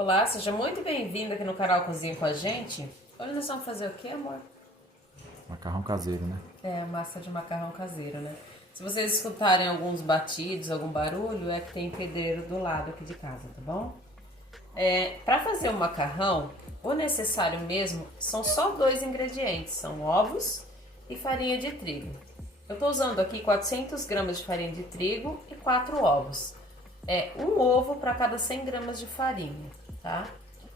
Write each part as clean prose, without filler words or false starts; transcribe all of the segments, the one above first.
Olá, seja muito bem-vindo aqui no canal Cozinha com a gente. Hoje nós vamos fazer o que, amor? Macarrão caseiro, né? É, massa de macarrão caseiro, né? Se vocês escutarem alguns batidos, algum barulho, é que tem pedreiro do lado aqui de casa, tá bom? Para fazer o macarrão, o necessário mesmo são só dois ingredientes, são ovos e farinha de trigo. Eu tô usando aqui 400 gramas de farinha de trigo e 4 ovos. É um ovo para cada 100 gramas de farinha, tá?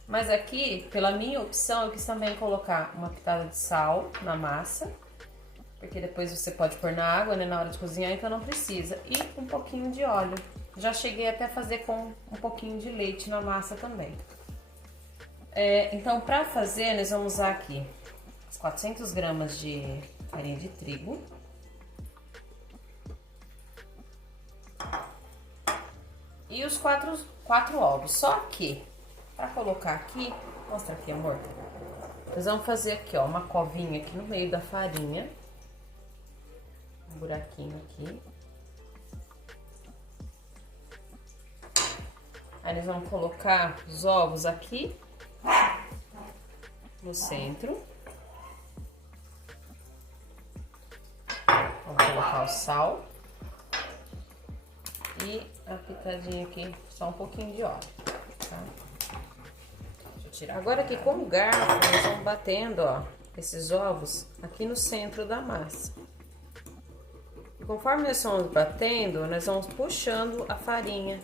Mas aqui, pela minha opção, eu quis também colocar uma pitada de sal na massa, porque depois você pode pôr na água, né, na hora de cozinhar, então não precisa. E um pouquinho de óleo. Já cheguei até a fazer com um pouquinho de leite na massa também. Então, para fazer, nós vamos usar aqui as 400 gramas de farinha de trigo. E os quatro ovos. Só que, para colocar aqui, mostra aqui, amor. Nós vamos fazer aqui, ó, uma covinha aqui no meio da farinha. Um buraquinho aqui. Aí nós vamos colocar os ovos aqui no centro. Vamos colocar o sal. E a pitadinha aqui, só um pouquinho de óleo, tá? Deixa eu tirar. Agora aqui com o garfo, nós vamos batendo, ó, esses ovos aqui no centro da massa. E conforme nós vamos batendo, nós vamos puxando a farinha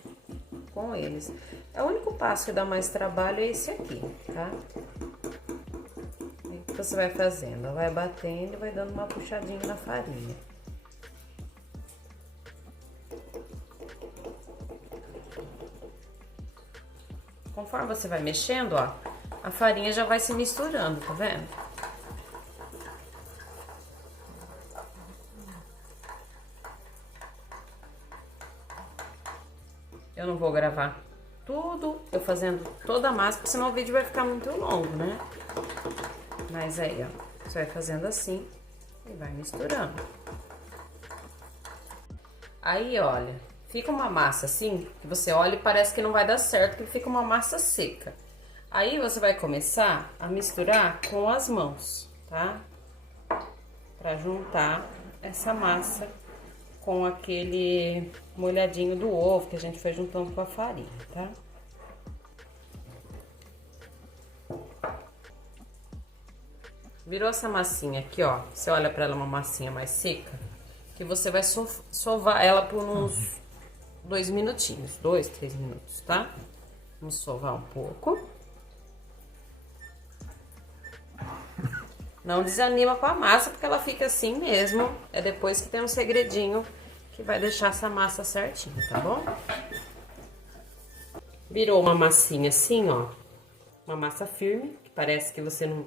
com eles. O único passo que dá mais trabalho é esse aqui, tá? O que você vai fazendo? Vai batendo e vai dando uma puxadinha na farinha. Conforme você vai mexendo, ó, a farinha já vai se misturando, tá vendo? Eu não vou gravar tudo, eu fazendo toda a massa, porque senão o vídeo vai ficar muito longo, né? Mas aí, ó, você vai fazendo assim e vai misturando. Aí, olha, fica uma massa assim, que você olha e parece que não vai dar certo, que fica uma massa seca. Aí você vai começar a misturar com as mãos, tá? Pra juntar essa massa com aquele molhadinho do ovo que a gente foi juntando com a farinha, tá? Virou essa massinha aqui, ó. Você olha pra ela uma massinha mais seca, que você vai sovar ela por uns 2 minutinhos, 2, 3 minutos, tá? Vamos sovar um pouco. Não desanima com a massa, porque ela fica assim mesmo. É depois que tem um segredinho que vai deixar essa massa certinho, tá bom? Virou uma massinha assim, ó. Uma massa firme, que parece que você não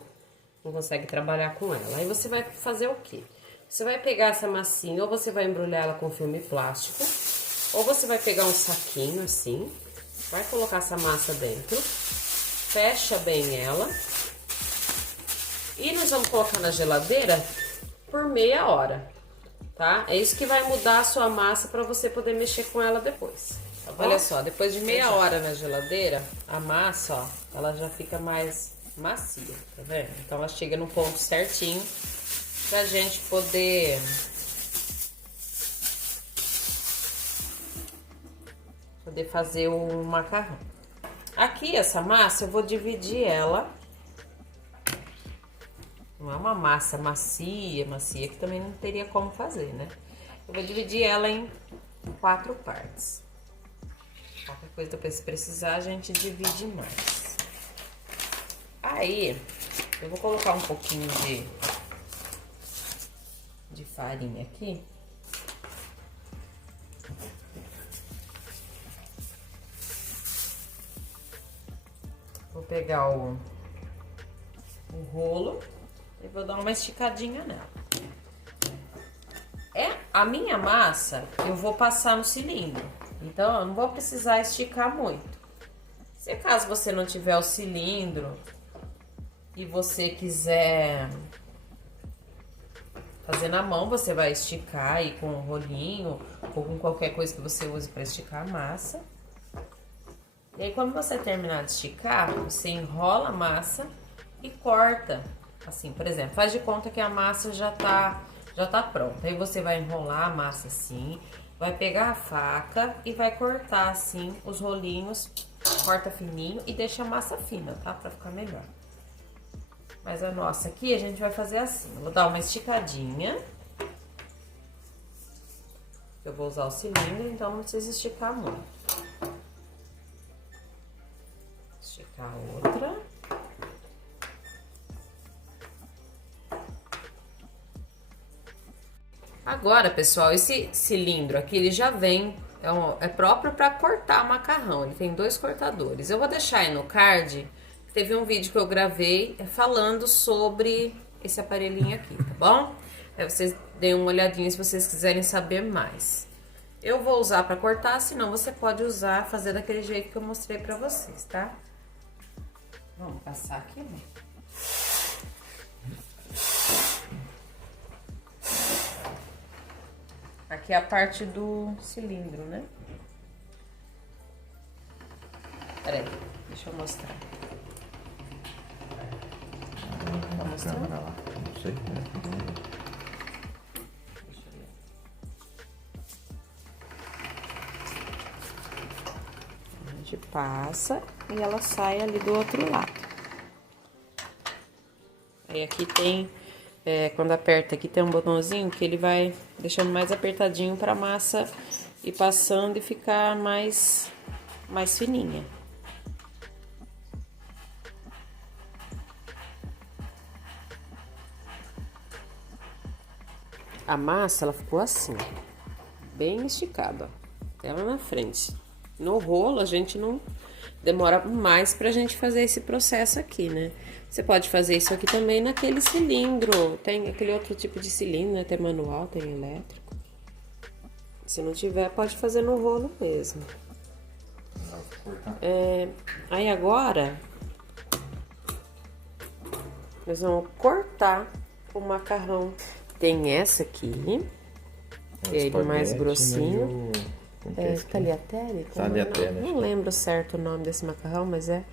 consegue trabalhar com ela. Aí você vai fazer o quê? Você vai pegar essa massinha, ou você vai embrulhar ela com filme plástico, ou você vai pegar um saquinho assim, vai colocar essa massa dentro, fecha bem ela, e nós vamos colocar na geladeira por meia hora, tá? É isso que vai mudar a sua massa para você poder mexer com ela depois, tá bom? Olha só, depois de meia hora na geladeira, a massa, ó, ela já fica mais macia, tá vendo? Então ela chega no ponto certinho pra gente poder fazer o macarrão. Aqui essa massa eu vou dividir ela. Não é uma massa macia que também não teria como fazer, né? Eu vou dividir ela em 4 partes. Qualquer coisa depois, se precisar, a gente divide mais. Aí, eu vou colocar um pouquinho de farinha aqui. Vou pegar o rolo e vou dar uma esticadinha nela. A minha massa eu vou passar no cilindro, então eu não vou precisar esticar muito. Se caso você não tiver o cilindro e você quiser fazer na mão, você vai esticar aí com um rolinho ou com qualquer coisa que você use para esticar a massa. E aí, quando você terminar de esticar, você enrola a massa e corta. Assim, por exemplo, faz de conta que a massa já tá pronta. Aí você vai enrolar a massa assim, vai pegar a faca e vai cortar assim os rolinhos, corta fininho e deixa a massa fina, tá? Pra ficar melhor. Mas a nossa aqui, a gente vai fazer assim. Eu vou dar uma esticadinha. Eu vou usar o cilindro, então não precisa esticar muito. Esticar a outra. Agora, pessoal, esse cilindro aqui, ele já vem, é próprio para cortar macarrão. Ele tem 2 cortadores. Eu vou deixar aí no card, teve um vídeo que eu gravei falando sobre esse aparelhinho aqui, tá bom? Aí vocês deem uma olhadinha se vocês quiserem saber mais. Eu vou usar para cortar, senão você pode usar, fazer daquele jeito que eu mostrei para vocês, tá? Vamos passar aqui, né? Aqui é a parte do cilindro, né? Peraí, deixa eu mostrar. Tá mostrando? Não sei. Deixa eu ver. A gente passa e ela sai ali do outro lado. Aí aqui tem... quando aperta aqui tem um botãozinho que ele vai deixando mais apertadinho para a massa ir passando e ficar mais fininha. A massa, ela ficou assim, bem esticada, ó, ela na frente. No rolo, a gente não demora mais pra gente fazer esse processo aqui, né? Você pode fazer isso aqui também naquele cilindro. Tem aquele outro tipo de cilindro, né? Tem manual, tem elétrico. Se não tiver, pode fazer no rolo mesmo. Aí agora, nós vamos cortar o macarrão. Tem essa aqui, que é ele mais grossinho. Tagliatelle? Tagliatelle. Não lembro certo o nome desse macarrão, mas é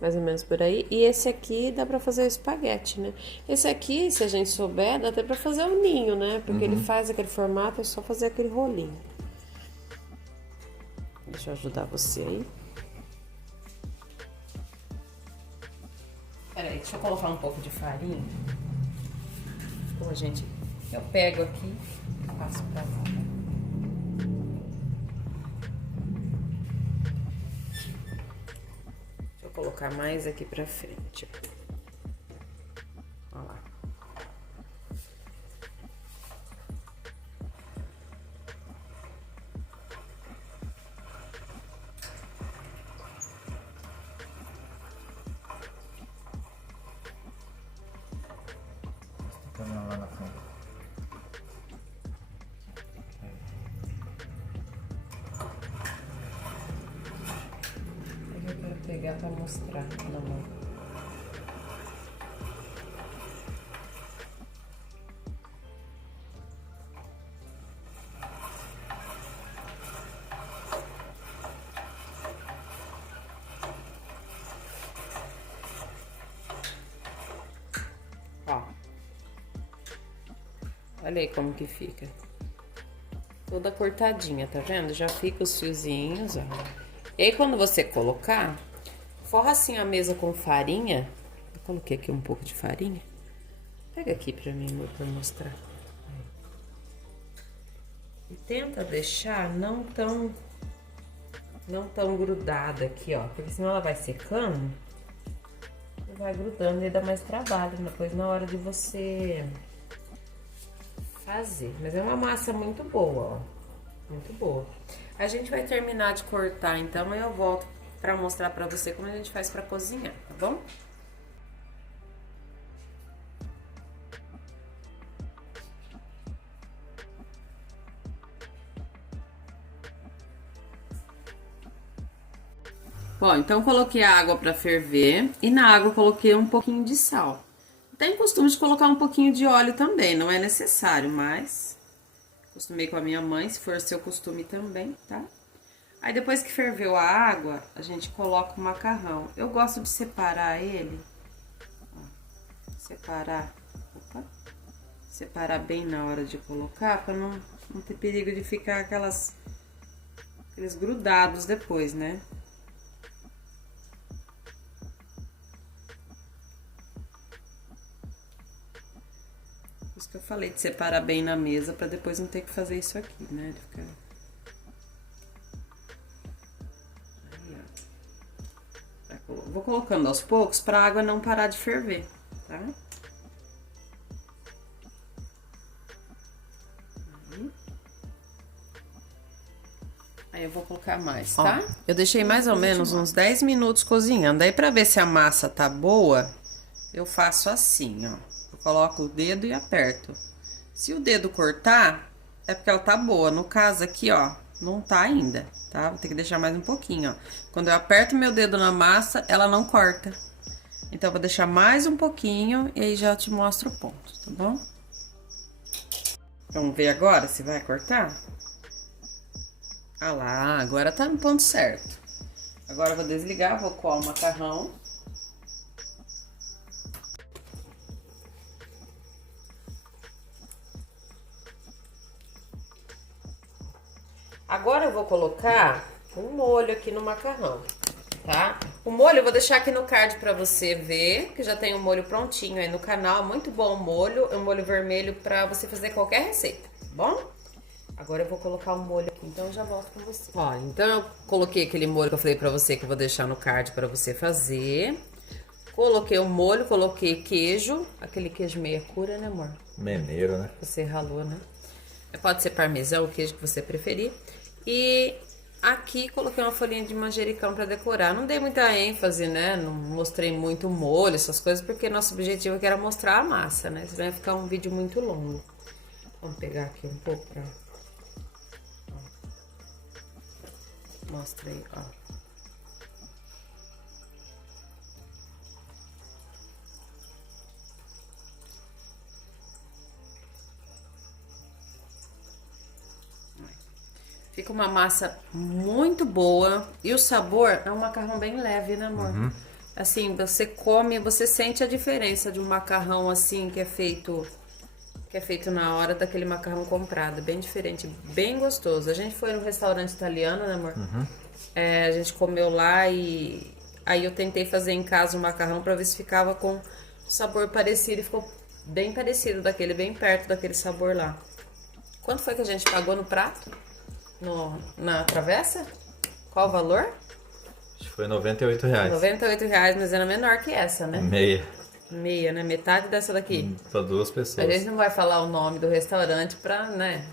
mais ou menos por aí. E esse aqui dá pra fazer o espaguete, né? Esse aqui, se a gente souber, dá até pra fazer o ninho, né? Porque ele faz aquele formato, é só fazer aquele rolinho. Deixa eu ajudar você aí. Peraí, deixa eu colocar um pouco de farinha. Bom, gente, eu pego aqui e passo pra lá. Colocar mais aqui pra frente. Olha lá. Lá na frente. Eu quero pegar pra mostrar na mão. Ó. Olha aí como que fica. Toda cortadinha, tá vendo? Já fica os fiozinhos, ó. E aí, quando você colocar, forra assim a mesa com farinha. Eu coloquei aqui um pouco de farinha. Pega aqui pra mim, amor, pra mostrar. E tenta deixar não tão grudada aqui, ó. Porque senão ela vai secando e vai grudando e dá mais trabalho depois na hora de você fazer. Mas é uma massa muito boa, ó. Muito boa. A gente vai terminar de cortar, então, e eu volto pra mostrar pra você como a gente faz pra cozinhar, tá bom? Bom, então coloquei a água pra ferver e na água eu coloquei um pouquinho de sal. Tem costume de colocar um pouquinho de óleo também, não é necessário, mas... Acostumei com a minha mãe, se for seu costume também, tá? Aí depois que ferveu a água, a gente coloca o macarrão. Eu gosto de separar ele. Ó, separar bem na hora de colocar, pra não ter perigo de ficar aqueles grudados depois, né? Por isso que eu falei de separar bem na mesa, pra depois não ter que fazer isso aqui, né? De ficar... Vou colocando aos poucos pra água não parar de ferver, tá? Aí eu vou colocar mais, tá? Ó, eu deixei mais ou menos uns 10 minutos cozinhando. Aí pra ver se a massa tá boa, eu faço assim, ó. Eu coloco o dedo e aperto. Se o dedo cortar, é porque ela tá boa. No caso aqui, ó, não tá ainda, tá? Vou ter que deixar mais um pouquinho, ó. Quando eu aperto meu dedo na massa, ela não corta. Então, eu vou deixar mais um pouquinho e aí já te mostro o ponto, tá bom? Vamos ver agora se vai cortar? Ah lá, agora tá no ponto certo. Agora eu vou desligar, vou coar o macarrão. Agora eu vou colocar um molho aqui no macarrão, tá? O molho eu vou deixar aqui no card pra você ver, que já tem um molho prontinho aí no canal. Muito bom o molho, é um molho vermelho pra você fazer qualquer receita, tá bom? Agora eu vou colocar o molho aqui, então eu já volto com você. Ó, então eu coloquei aquele molho que eu falei pra você que eu vou deixar no card pra você fazer. Coloquei o molho, coloquei queijo, aquele queijo meia cura, né, amor? Meneiro, né? Você ralou, né? Pode ser parmesão, o queijo que você preferir. E aqui coloquei uma folhinha de manjericão pra decorar. Não dei muita ênfase, né? Não mostrei muito molho, essas coisas, porque nosso objetivo aqui era mostrar a massa, né? Senão vai ficar um vídeo muito longo. Vamos pegar aqui um pouco pra... Mostra aí, ó. Fica uma massa muito boa e o sabor é um macarrão bem leve, né, amor? Uhum. Assim, você come, você sente a diferença de um macarrão assim que é feito na hora daquele macarrão comprado, bem diferente, bem gostoso. A gente foi no restaurante italiano, né, amor? Uhum. A gente comeu lá e aí eu tentei fazer em casa o macarrão pra ver se ficava com sabor parecido e ficou bem parecido daquele, bem perto daquele sabor lá. Quanto foi que a gente pagou no prato? Na travessa? Qual o valor? Acho que foi R$98. R$98, mas era menor que essa, né? Meia, né? Metade dessa daqui. Pra 2 pessoas. A gente não vai falar o nome do restaurante pra, né?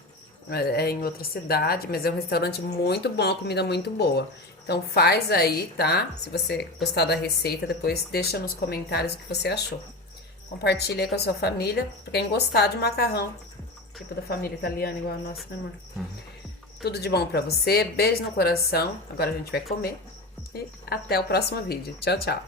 É em outra cidade, mas é um restaurante muito bom, a comida muito boa. Então faz aí, tá? Se você gostar da receita, depois deixa nos comentários o que você achou. Compartilha aí com a sua família, pra quem gostar de macarrão, tipo da família italiana, igual a nossa, né, amor? Uhum. Tudo de bom pra você, beijo no coração. Agora a gente vai comer e até o próximo vídeo. Tchau, tchau.